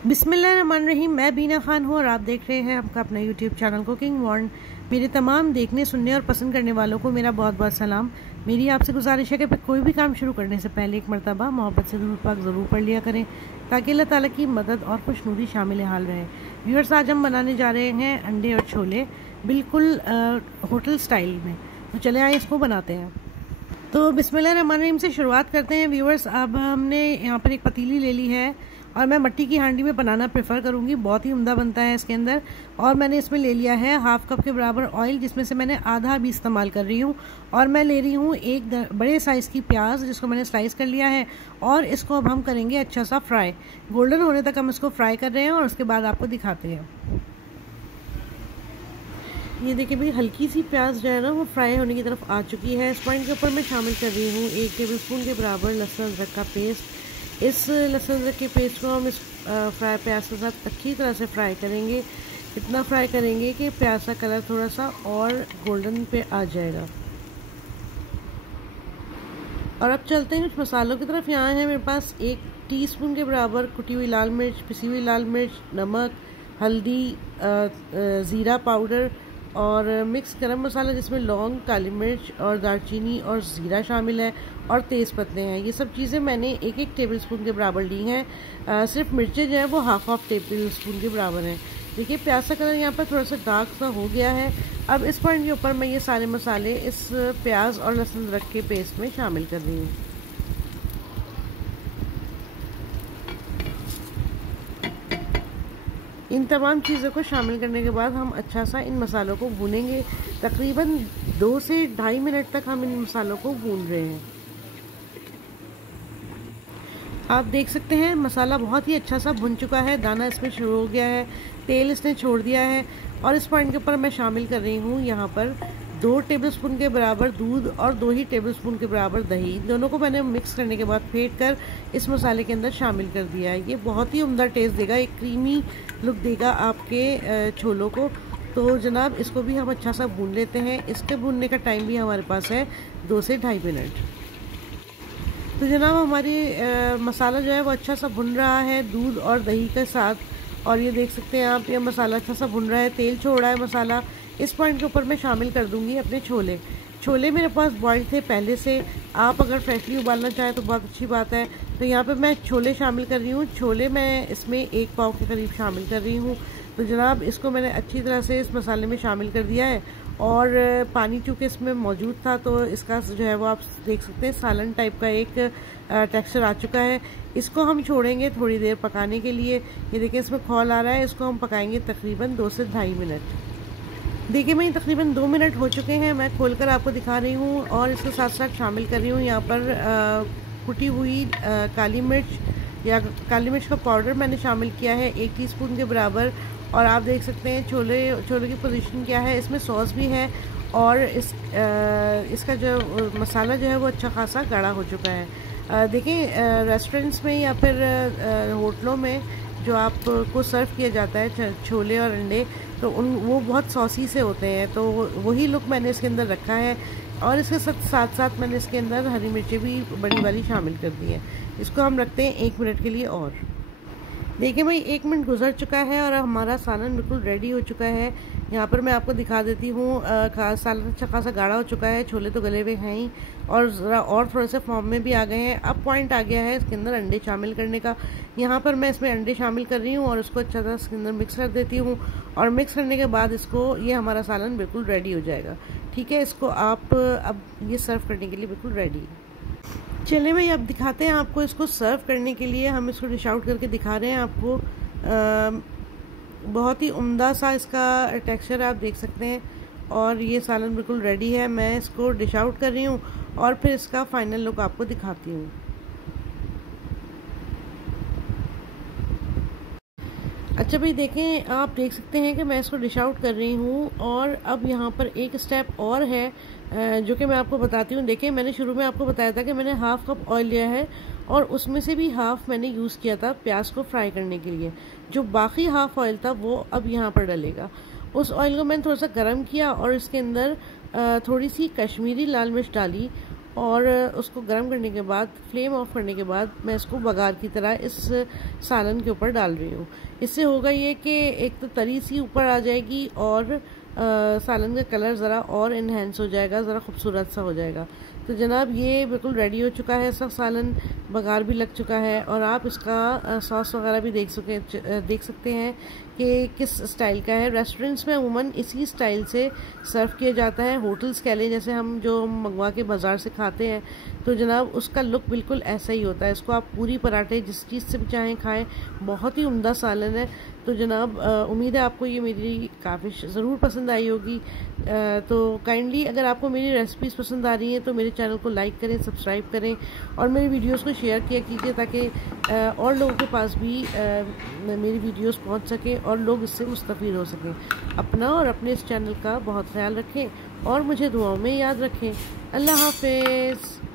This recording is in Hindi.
बिस्मिल्लाहिर्रहमानिर्रहीम। मैं बीना खान हूँ और आप देख रहे हैं आपका अपना यूट्यूब चैनल कुकिंग वर्ल्ड। मेरे तमाम देखने, सुनने और पसंद करने वालों को मेरा बहुत बहुत सलाम। मेरी आपसे गुजारिश है कि कोई भी काम शुरू करने से पहले एक मरतबा मोहब्बत से दुरूद पाक ज़रूर पढ़ लिया करें, ताकि अल्लाह ताला की मदद और खुशनूदी शामिल हाल रहे। व्यूअर्स, आज हम बनाने जा रहे हैं अंडे और छोले, बिल्कुल होटल स्टाइल में। तो चले आए इसको बनाते हैं। तो बिस्मिल्लाहिर्रहमानिर्रहीम से शुरुआत करते हैं। व्यूअर्स, अब हमने यहाँ पर एक पतीली ले ली है और मैं मिट्टी की हांडी में बनाना प्रेफर करूँगी, बहुत ही उम्दा बनता है इसके अंदर। और मैंने इसमें ले लिया है हाफ़ कप के बराबर ऑयल, जिसमें से मैंने आधा भी इस्तेमाल कर रही हूँ। और मैं ले रही हूँ एक बड़े साइज़ की प्याज, जिसको मैंने स्लाइस कर लिया है। और इसको अब हम करेंगे अच्छा सा फ्राई, गोल्डन होने तक हम इसको फ्राई कर रहे हैं और उसके बाद आपको दिखाते हैं। ये देखिए भाई, हल्की सी प्याज जो है ना वो फ्राई होने की तरफ आ चुकी है। इस पॉइंट के ऊपर मैं शामिल कर रही हूँ 1 टेबलस्पून के बराबर लहसुन अदरक का पेस्ट। इस लहसुन अदरक के पेस्ट को हम इस फ्राई प्याज के साथ अच्छी तरह से फ्राई करेंगे। इतना फ्राई करेंगे कि प्याज का कलर थोड़ा सा और गोल्डन पे आ जाएगा। और अब चलते हैं कुछ मसालों की तरफ। यहाँ है मेरे पास 1 टीस्पून के बराबर कुटी हुई लाल मिर्च, पिसी हुई लाल मिर्च, नमक, हल्दी, ज़ीरा पाउडर और मिक्स गरम मसाला, जिसमें लौंग, काली मिर्च और दालचीनी और ज़ीरा शामिल है, और तेज़ पत्ते हैं। ये सब चीज़ें मैंने 1-1 टेबलस्पून के बराबर ली हैं। सिर्फ मिर्चें जो है वो हाफ टेबलस्पून के बराबर हैं। देखिए प्याज का कलर यहाँ पर थोड़ा सा डार्क सा हो गया है। अब इस पॉइंट के ऊपर मैं ये सारे मसाले इस प्याज और लहसुन अदरक के पेस्ट में शामिल कर रही हूँ। इन तमाम चीज़ों को शामिल करने के बाद हम अच्छा सा इन मसालों को भूनेंगे। तकरीबन 2 से 2.5 मिनट तक हम इन मसालों को भून रहे हैं। आप देख सकते हैं मसाला बहुत ही अच्छा सा भुन चुका है, दाना इसमें शुरू हो गया है, तेल इसने छोड़ दिया है। और इस पॉइंट के ऊपर मैं शामिल कर रही हूँ यहाँ पर 2 टेबलस्पून के बराबर दूध और 2 ही टेबलस्पून के बराबर दही। दोनों को मैंने मिक्स करने के बाद फेंट कर इस मसाले के अंदर शामिल कर दिया है। ये बहुत ही उम्दा टेस्ट देगा, एक क्रीमी लुक देगा आपके छोलों को। तो जनाब इसको भी हम अच्छा सा भून लेते हैं। इसके भूनने का टाइम भी हमारे पास है 2 से 2.5 मिनट। तो जनाब हमारी मसाला जो है वो अच्छा सा भुन रहा है दूध और दही के साथ। और ये देख सकते हैं आप, ये मसाला अच्छा सा भुन रहा है, तेल छोड़ रहा है मसाला। इस पॉइंट के ऊपर मैं शामिल कर दूंगी अपने छोले। छोले मेरे पास बॉइल्ड थे पहले से, आप अगर फ्रेशली उबालना चाहें तो बहुत अच्छी बात है। तो यहाँ पे मैं छोले शामिल कर रही हूँ। छोले मैं इसमें 1 पाव के करीब शामिल कर रही हूँ। तो जनाब इसको मैंने अच्छी तरह से इस मसाले में शामिल कर दिया है। और पानी चूँकि इसमें मौजूद था तो इसका जो है वो आप देख सकते हैं सालन टाइप का एक टेक्सचर आ चुका है। इसको हम छोड़ेंगे थोड़ी देर पकाने के लिए। ये देखिए इसमें खौल आ रहा है। इसको हम पकाएंगे तकरीबन 2 से 2.5 मिनट। देखिए मैं तकरीबन 2 मिनट हो चुके हैं, मैं खोलकर आपको दिखा रही हूँ। और इसके साथ साथ शामिल कर रही हूँ यहाँ पर कुटी हुई काली मिर्च या काली मिर्च का पाउडर मैंने शामिल किया है 1 टीस्पून के बराबर। और आप देख सकते हैं छोले की पोजीशन क्या है। इसमें सॉस भी है और इसका जो मसाला जो है वो अच्छा खासा गाढ़ा हो चुका है। देखिए रेस्टोरेंट्स में या फिर होटलों में जो आपको सर्व किया जाता है छोले और अंडे, तो वो बहुत सॉसी से होते हैं। तो वही लुक मैंने इसके अंदर रखा है। और इसके साथ साथ मैंने इसके अंदर हरी मिर्चें भी बड़ी वाली शामिल कर दी है। इसको हम रखते हैं 1 मिनट के लिए। और देखिए भाई 1 मिनट गुजर चुका है और हमारा सालन बिल्कुल रेडी हो चुका है। यहाँ पर मैं आपको दिखा देती हूँ, सालन अच्छा खासा गाढ़ा हो चुका है, छोले तो गले हुए हैं ही और ज़रा और थोड़े से फॉर्म में भी आ गए हैं। अब पॉइंट आ गया है इसके अंदर अंडे शामिल करने का। यहाँ पर मैं इसमें अंडे शामिल कर रही हूँ और उसको अच्छा तरह इसके अंदर मिक्स कर देती हूँ। और मिक्स करने के बाद इसको ये हमारा सालन बिल्कुल रेडी हो जाएगा। ठीक है, इसको आप अब ये सर्व करने के लिए बिल्कुल रेडी है। चलिए भाई अब दिखाते हैं आपको इसको सर्व करने के लिए। हम इसको डिश आउट करके दिखा रहे हैं आपको। बहुत ही उम्दा सा इसका टेक्सचर आप देख सकते हैं। और ये सालन बिल्कुल रेडी है। मैं इसको डिश आउट कर रही हूँ और फिर इसका फाइनल लुक आपको दिखाती हूँ। अच्छा भाई देखें, आप देख सकते हैं कि मैं इसको डिश आउट कर रही हूँ। और अब यहाँ पर एक स्टेप और है जो कि मैं आपको बताती हूँ। देखिए मैंने शुरू में आपको बताया था कि मैंने हाफ़ कप ऑयल लिया है और उसमें से भी हाफ़ मैंने यूज़ किया था प्याज को फ्राई करने के लिए। जो बाकी हाफ़ ऑयल था वो अब यहाँ पर डलेगा। उस ऑयल को मैंने थोड़ा सा गर्म किया और इसके अंदर थोड़ी सी कश्मीरी लाल मिर्च डाली और उसको गर्म करने के बाद, फ्लेम ऑफ करने के बाद मैं इसको बघार की तरह इस सालन के ऊपर डाल रही हूँ। इससे होगा ये कि एक तो तरी सी ऊपर आ जाएगी और सालन का कलर ज़रा और इन्हेंस हो जाएगा, ज़रा खूबसूरत सा हो जाएगा। तो जनाब ये बिल्कुल रेडी हो चुका है इसका सालन, बघार भी लग चुका है और आप इसका सॉस वगैरह भी देख सकते हैं कि किस स्टाइल का है। रेस्टोरेंट्स में अमूमन इसी स्टाइल से सर्व किया जाता है, होटल्स कह लें, जैसे हम जो मंगवा के बाज़ार से खाते हैं। तो जनाब उसका लुक बिल्कुल ऐसा ही होता है। इसको आप पूरी पराठे जिस चीज़ से भी चाहें खाएं, बहुत ही उम्दा सालन है। तो जनाब उम्मीद है आपको ये मेरी काफ़ी ज़रूर पसंद आई होगी। तो काइंडली अगर आपको मेरी रेसिपीज़ पसंद आ रही हैं तो मेरे चैनल को लाइक करें, सब्सक्राइब करें और मेरी वीडियोस को शेयर किया कीजिए ताकि और लोगों के पास भी मेरी वीडियोस पहुंच सकें और लोग इससे मुस्तफ़ीद हो सकें। अपना और अपने इस चैनल का बहुत ख्याल रखें और मुझे दुआओं में याद रखें। अल्लाह हाफ़िज़।